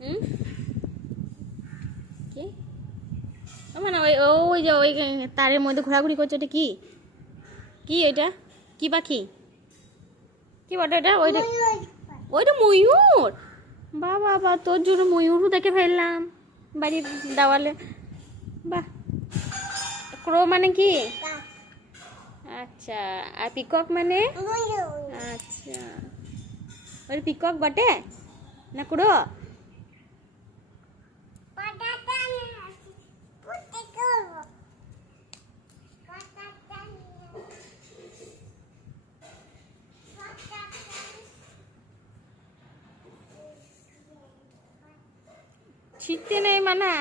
হুম কি মানে ওই ওই যে ওই তারের মধ্যে ঘোরাঘুরি করছে, ওটা কি কি এটা কি পাখি কি বটে এটা? ওইটা ওইটা ময়ূর। বাবা বা তোর জন্য ময়ূরও দেখে ফেললাম বাড়ির দেওয়ালে। বাহ। ক্রো মানে কি? আচ্ছা, আর পিকক মানে? আচ্ছা, ওই পিকক বটে না ক্রো? ছিটতে নেই মানা।